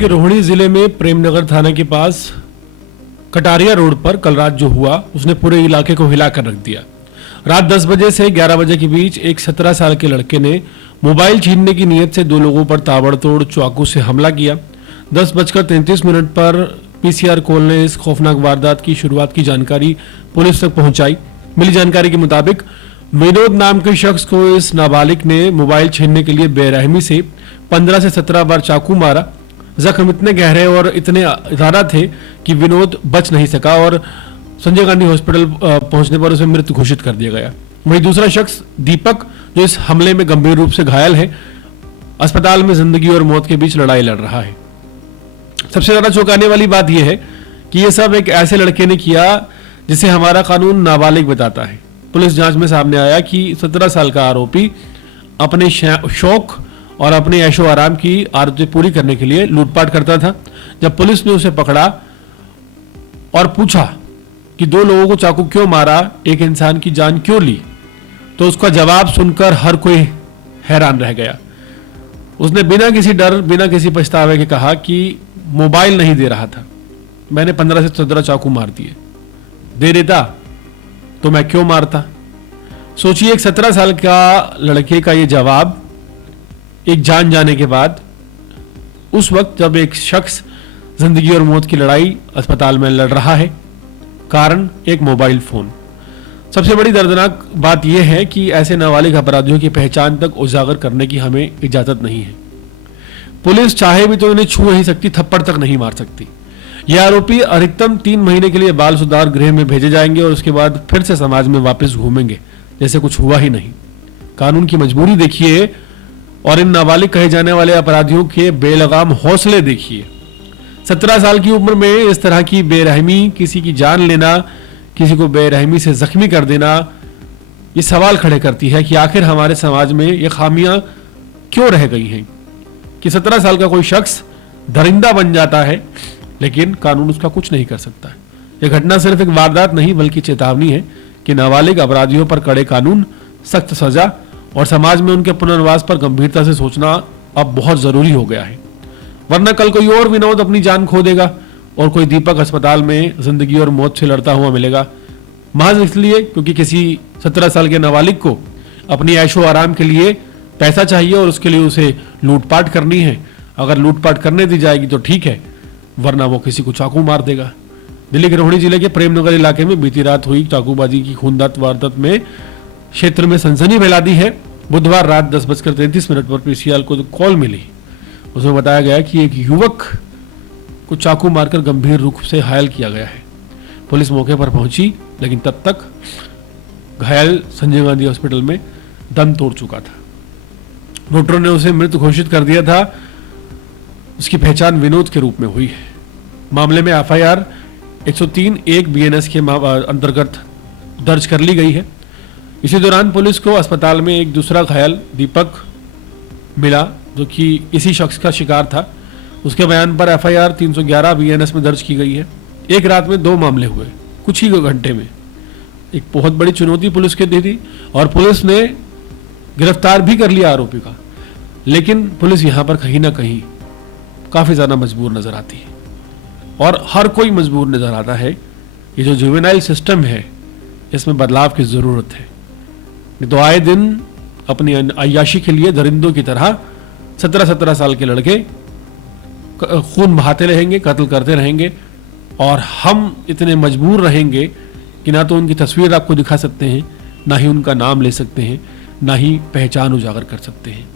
के रोहिणी जिले में प्रेमनगर थाना के पास कटारिया रोड पर कल रात जो हुआ उसने पूरे इलाके को हिलाकर रख दिया। रात 10 बजे से 11 बजे के बीच एक 17 साल के लड़के ने मोबाइल छीनने की नीयत से 2 लोगों पर ताबड़तोड़ चाकू से हमला किया। 10:33 पर पीसीआर कॉल ने इस खौफनाक वारदात की शुरुआत की जानकारी पुलिस तक पहुंचाई। मिली जानकारी के मुताबिक विनोद नाम के शख्स को इस नाबालिग ने मोबाइल छीनने के लिए बेरहमी से 15 से 17 बार चाकू मारा। जख्म इतने गहरे और इतने ज्यादा थे कि विनोद बच नहीं सका और संजय गांधी हॉस्पिटल पहुंचने पर उसे मृत घोषित कर दिया गया। वहीं दूसरा शख्स दीपक, जो इस हमले में गंभीर रूप से घायल है, अस्पताल में जिंदगी और मौत के बीच लड़ाई लड़ रहा है। सबसे ज्यादा चौंकाने वाली बात यह है कि यह सब एक ऐसे लड़के ने किया जिसे हमारा कानून नाबालिग बताता है। पुलिस जांच में सामने आया कि 17 साल का आरोपी अपने शौक और अपने ऐशो आराम की आदतें पूरी करने के लिए लूटपाट करता था। जब पुलिस ने उसे पकड़ा और पूछा कि 2 लोगों को चाकू क्यों मारा, एक इंसान की जान क्यों ली, तो उसका जवाब सुनकर हर कोई हैरान रह गया। उसने बिना किसी डर, बिना किसी पछतावे के कहा कि मोबाइल नहीं दे रहा था, मैंने 15 से 17 चाकू मार दिए, दे देता तो मैं क्यों मारता। सोचिए, एक 17 साल का लड़के का ये जवाब एक जान जाने के बाद, उस वक्त जब एक शख्स जिंदगी और मौत की लड़ाई अस्पताल में लड़ रहा है, कारण एक मोबाइल फोन। सबसे बड़ी दर्दनाक बात यह है कि ऐसे नाबालिग अपराधियों की पहचान तक उजागर करने की हमें इजाजत नहीं है। पुलिस चाहे भी तो इन्हें छू नहीं सकती, थप्पड़ तक नहीं मार सकती। ये आरोपी अधिकतम 3 महीने के लिए बाल सुधार गृह में भेजे जाएंगे और उसके बाद फिर से समाज में वापस घूमेंगे जैसे कुछ हुआ ही नहीं। कानून की मजबूरी देखिए और इन नाबालिग कहे जाने वाले अपराधियों के बेलगाम हौसले देखिए। 17 साल की उम्र में इस तरह की बेरहमी, किसी की जान लेना, किसी को बेरहमी से जख्मी कर देना, ये सवाल खड़े करती है कि आखिर हमारे समाज में ये खामियां क्यों रह गई हैं कि 17 साल का कोई शख्स दरिंदा बन जाता है लेकिन कानून उसका कुछ नहीं कर सकता है। यह घटना सिर्फ एक वारदात नहीं बल्कि चेतावनी है कि नाबालिग अपराधियों पर कड़े कानून, सख्त सजा और समाज में उनके पुनर्वास पर गंभीरता से सोचना अब बहुत जरूरी हो गया है। वरना कल कोई और विनोद अपनी जान खो देगा और कोई दीपक अस्पताल में जिंदगी और मौत से लड़ता हुआ मिलेगा, महज इसलिए क्योंकि किसी 17 साल के नाबालिग को अपनी ऐशो आराम के लिए पैसा चाहिए और उसके लिए उसे लूटपाट करनी है। अगर लूटपाट करने दी जाएगी तो ठीक है, वरना वो किसी को चाकू मार देगा। दिल्ली के रोहिणी जिले के प्रेमनगर इलाके में बीती रात हुई चाकूबाजी की खूनदार वारदात में क्षेत्र में सनसनी फैला दी है। बुधवार रात 10:33 पर पीसीआर को कॉल मिली। उसमें बताया गया कि एक युवक को चाकू मारकर गंभीर रूप से घायल किया गया है। पुलिस मौके पर पहुंची लेकिन तब तक घायल संजय गांधी हॉस्पिटल में दम तोड़ चुका था। डॉक्टरों ने उसे मृत घोषित कर दिया था। उसकी पहचान विनोद के रूप में हुई है। मामले में एफआईआर 103(1) बीएनएस के अंतर्गत दर्ज कर ली गई है। इसी दौरान पुलिस को अस्पताल में एक दूसरा घायल दीपक मिला जो कि इसी शख्स का शिकार था। उसके बयान पर एफआईआर 311 बीएनएस में दर्ज की गई है। एक रात में 2 मामले हुए कुछ ही घंटे में। एक बहुत बड़ी चुनौती पुलिस के दी थी और पुलिस ने गिरफ्तार भी कर लिया आरोपी का, लेकिन पुलिस यहाँ पर कहीं ना कहीं काफी ज्यादा मजबूर नजर आती है और हर कोई मजबूर नजर आता है। ये जो जुवेनाइल सिस्टम है इसमें बदलाव की जरूरत है। नहीं तो आए दिन अपनी अय्याशी के लिए दरिंदों की तरह 17 साल के लड़के खून बहाते रहेंगे, कत्ल करते रहेंगे और हम इतने मजबूर रहेंगे कि ना तो उनकी तस्वीर आपको दिखा सकते हैं, ना ही उनका नाम ले सकते हैं, ना ही पहचान उजागर कर सकते हैं।